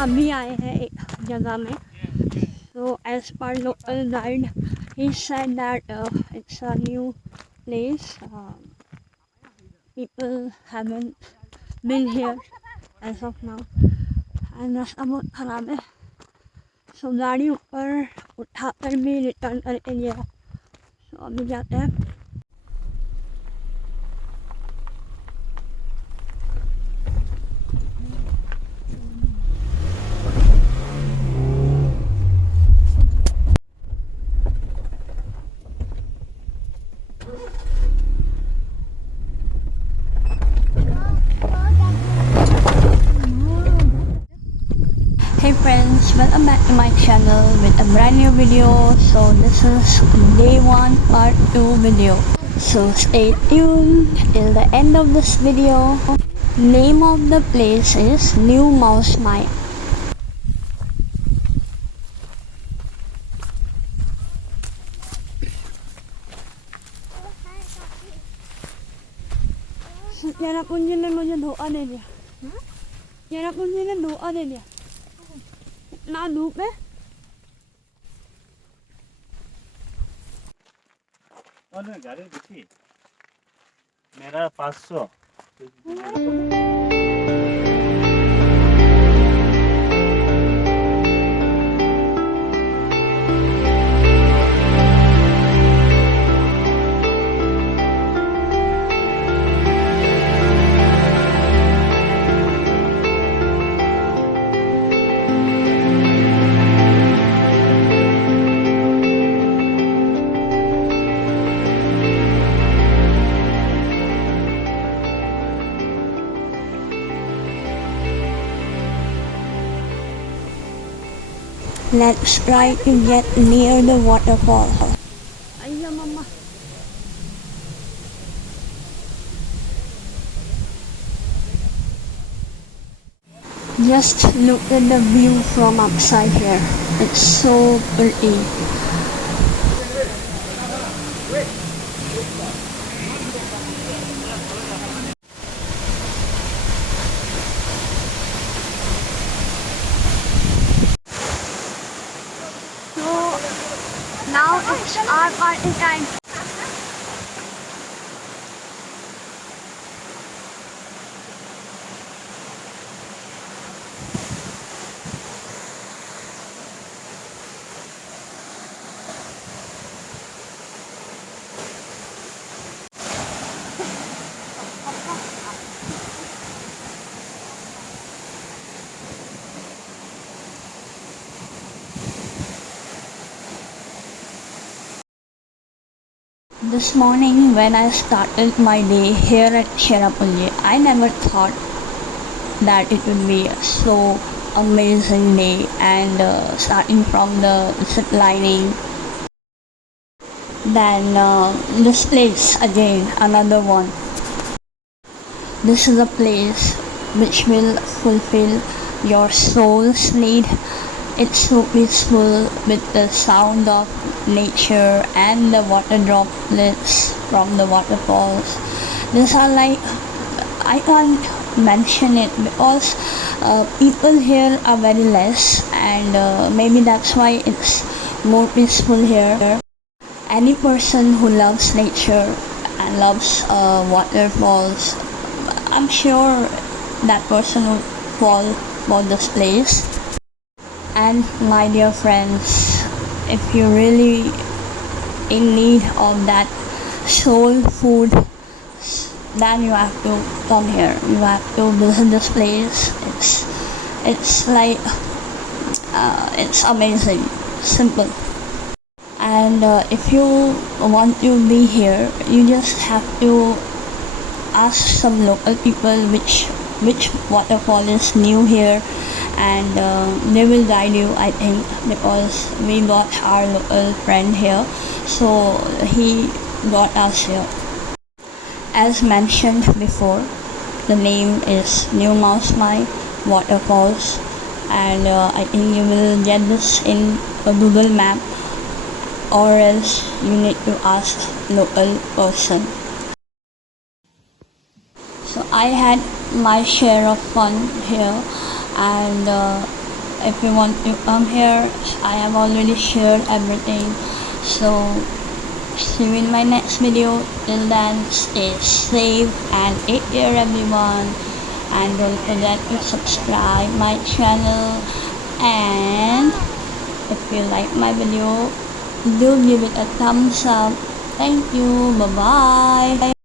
अभी आए हैं एक जगह में. So as per local guide, he said that it's a new place. People haven't been here as of now. And रास्ता बहुत खराब है. So गाड़ी ऊपर उठाकर भी रिटर्न करके लिया. So अभी जाते हैं. Hey friends, welcome back to my channel with a brand new video. So this is day 1 part 2 video. So stay tuned till the end of this video. Name of the place is New-Mawsmai. Cherapunji ने मुझे धोखा दे दिया. चेरापूंजी ने धोखा दे दिया. ना धूप है. गाड़ी देखी मेरा 500. Let's try to get near the waterfall. Ayya mama. Just look at the view from outside here. It's so pretty. Now it's our party time. This morning when I started my day here at Cherapunji, I never thought that it would be so amazing day, and starting from the zip lining, then this place again, another one. This is a place which will fulfill your soul's need. It's so peaceful with the sound of nature and the water droplets from the waterfalls. These are like, I can't mention it because people here are very less, and maybe that's why it's more peaceful here. Any person who loves nature and loves waterfalls, I'm sure that person would fall for this place. And my dear friends, if you're really in need of that soul food, then you have to come here. You have to visit this place. It's like it's amazing, simple. And if you want to be here, you just have to ask some local people which waterfall is new here, and they will guide you, I think, because we got our local friend here, so he got us here. As mentioned before, the name is New-Mawsmai Waterfalls, and I think you will get this in a Google map, or else you need to ask local person. So I had my share of fun here, and if you want to come here, I have already shared everything. So see you in my next video. Till then, stay safe and take care everyone, and don't forget to subscribe my channel, and if you like my video, do give it a thumbs up. Thank you. Bye bye.